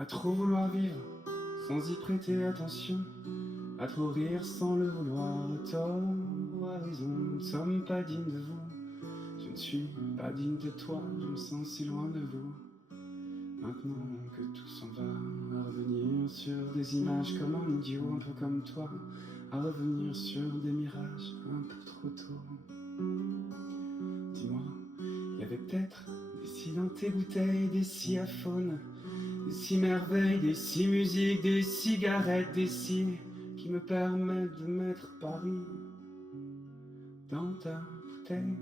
À trop vouloir vivre sans y prêter attention, à trop rire sans le vouloir, tort ou à raison, nous ne sommes pas dignes de vous. Je ne suis pas digne de toi, je me sens si loin de vous. Maintenant que tout s'en va, à revenir sur des images comme un idiot, un peu comme toi, à revenir sur des mirages un peu trop tôt. Dis-moi, il y avait peut-être des si dans tes bouteilles, des si aphones, des si merveilles, des si musiques, des cigarettes, des si qui me permettent de mettre Paris dans ta bouteille.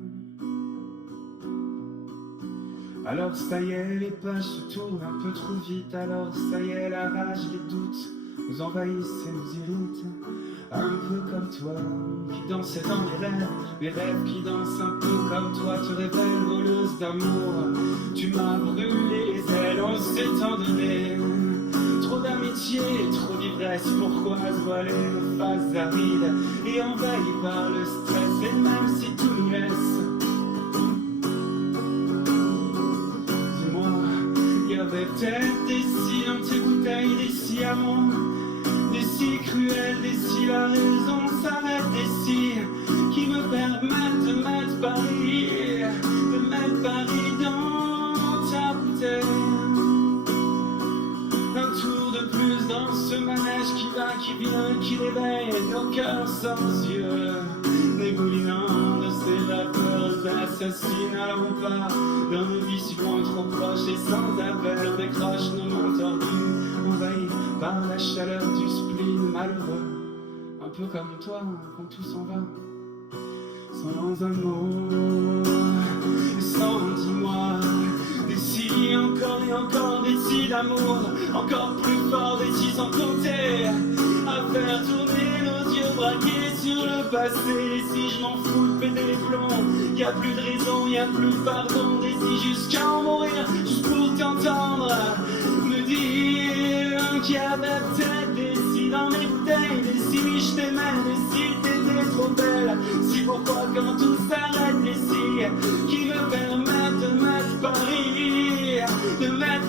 Alors ça y est, les pages se tournent un peu trop vite. Alors ça y est, la rage, les doutes nous envahissent et nous irritent. Un peu comme toi, qui dansais dans mes rêves qui dansent un peu comme toi, te révèlent voleuse d'amour. Tu m'as brûlé les ailes, on s'est tant donné. Trop d'amitié, trop d'ivresse, pourquoi se voiler nos faces arides et envahies par le stress, et même si tout nous laisse. Il y avait peut-être des si dans tes bouteilles, des si amours, des si cruels, des si la raison s'arrête, des si qui me permettent de mettre Paris dans ta bouteille. Un tour de plus dans ce manège qui va, qui vient, qui réveille nos cœurs sans yeux, dégoulinant de ces vapeurs assassines. Alors on part dans nos vies si loin, trop proches et sans appel, on décroche nos mains tordues, envahis par la chaleur du spleen malheureux. Un peu comme toi, quand tout s'en va, sans un mot, sans dis-moi. Des si encore et encore, des si d'amour, encore plus fort, des si sans compter, à faire tourner nos yeux braqués sur le passé. Des si je m'en fous de péter les plombs, y a plus de raison, y a plus de pardon. Des si jusqu'à en mourir, juste pour t'entendre me dire qu'il y avait peut-être des si dans mes bouteilles, des si je t'aimais, des si t'étais trop belle. Si pourquoi quand tout s'arrête, des si qui me permettent de mettre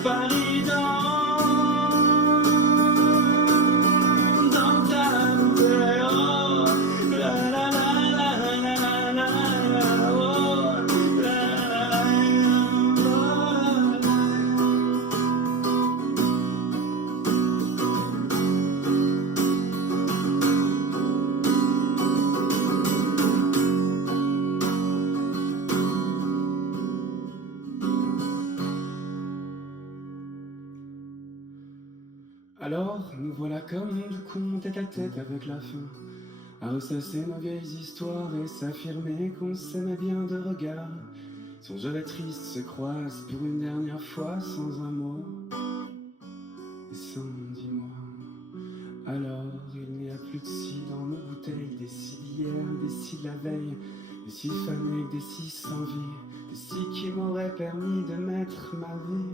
Paris dans ta bouteille. Oh, la la la la la la la, oh, la la la la. Alors, nous voilà comme deux cons tête à tête avec la fin, à ressasser nos vieilles histoires et s'affirmer qu'on s'aimait bien de regard. Songerait triste se croise pour une dernière fois sans un mot et sans dis-moi. Alors il n'y a plus de si dans nos bouteilles, des si d'hier, des si de la veille, des si fanés, des si sans vie, des si qui m'auraient permis de mettre ma vie.